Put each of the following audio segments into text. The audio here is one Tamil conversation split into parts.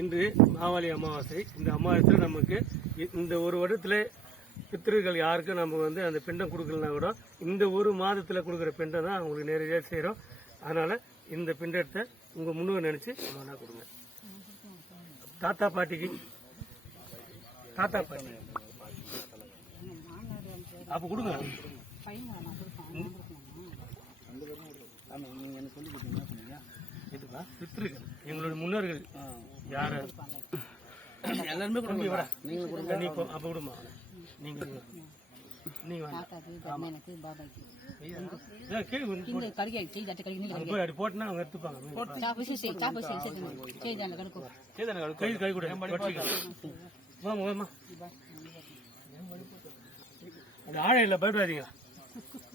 இன்று மாவாளி அமாவாசை. இந்த அமாவாசையில் நமக்கு இந்த ஒரு வருடத்துல பித்திருக்கள் யாருக்கும் நம்ம அந்த பிண்டம் கொடுக்கலனா கூட இந்த ஒரு மாதத்துல கொடுக்குற பிண்டம் தான் அவங்களுக்கு நேரடியாக செய்கிறோம். அதனால இந்த பிண்டத்தை உங்க முன்னோர் நினைச்சு ஒன்றா கொடுங்க. தாத்தா பாட்டிக்கு அப்ப கொடுங்க. பித்திருக்கள் எங்களுடைய முன்னோர்கள் யார எல்லாருமே கொடுங்க. அப்ப விடுமா நீங்க போட்டுனா அவங்க எடுத்துப்பாங்க. கை கூட அந்த ஆழை இல்லை, பயப்படாதீங்க.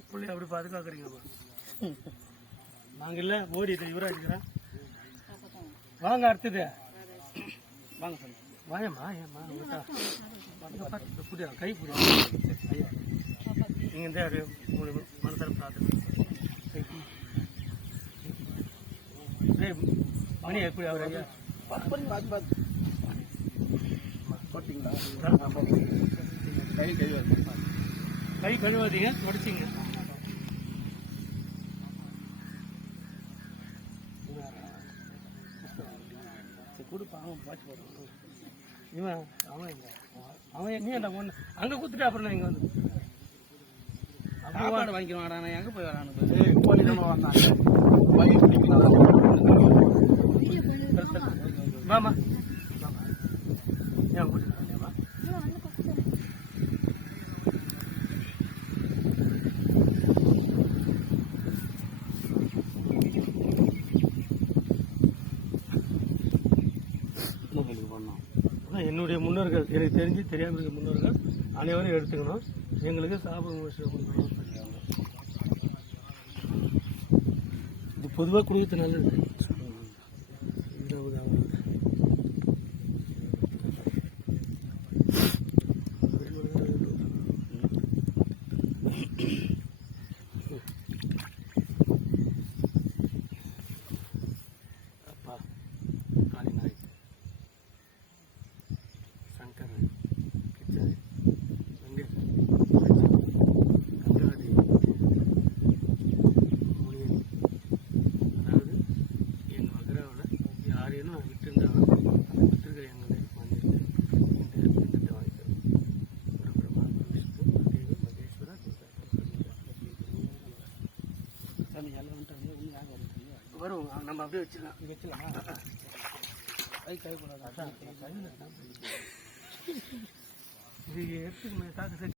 பிள்ளை அப்படி பாதுகாக்கிறீங்க. நாங்க இல்ல ஓடி இவரா இருக்கிறேன். வாங்க அடுத்தது வாங்க சொல்லு. வாயம்மா ஏம்மா புடியா கை புடியா நீங்க மனசார பிரார்த்தனை மணி எப்படி அவர் ஐயா கை கழுவாதீங்க, தொடச்சிங்க. கொடுப்பா அவன் பாட்டு போடுறான். இவன் அவன் நீ ஒன்று அங்கே கொடுத்துட்டு அப்புறம் இங்கே வந்து சாப்பாடு வாங்கிக்கணும். நான் எங்கே போய் வரான்னு மாமா ஏன் கூட்டிட்டு என்னுடைய முன்னோர்கள் எனக்கு தெரிஞ்சு தெரியாமல் இருக்க முன்னோர்கள் அனைவரும் எடுத்துக்கணும். எங்களுக்கு சாப்பிடும் கொடுக்கணும். இது பொதுவாக குடும்பத்து நல்லது. அப்பா காளிநாய் சங்கரன் கிச்சாரி வெங்கடேசன் கங்கராடி முனியன். அதாவது என் மகராவில் யாரேனும் விட்டுருந்தாலும் அந்த பித்திருக்கள் எங்களை மன்னித்து இந்த பிண்டத்தை வாங்கிக்கிறோம். பிரம்மா விஷ்ணு தேவி மகேஸ்வரா வரும். நம்ம அப்படியே வச்சிடலாம். கை போடாது. இது எடுத்துக்கணும்.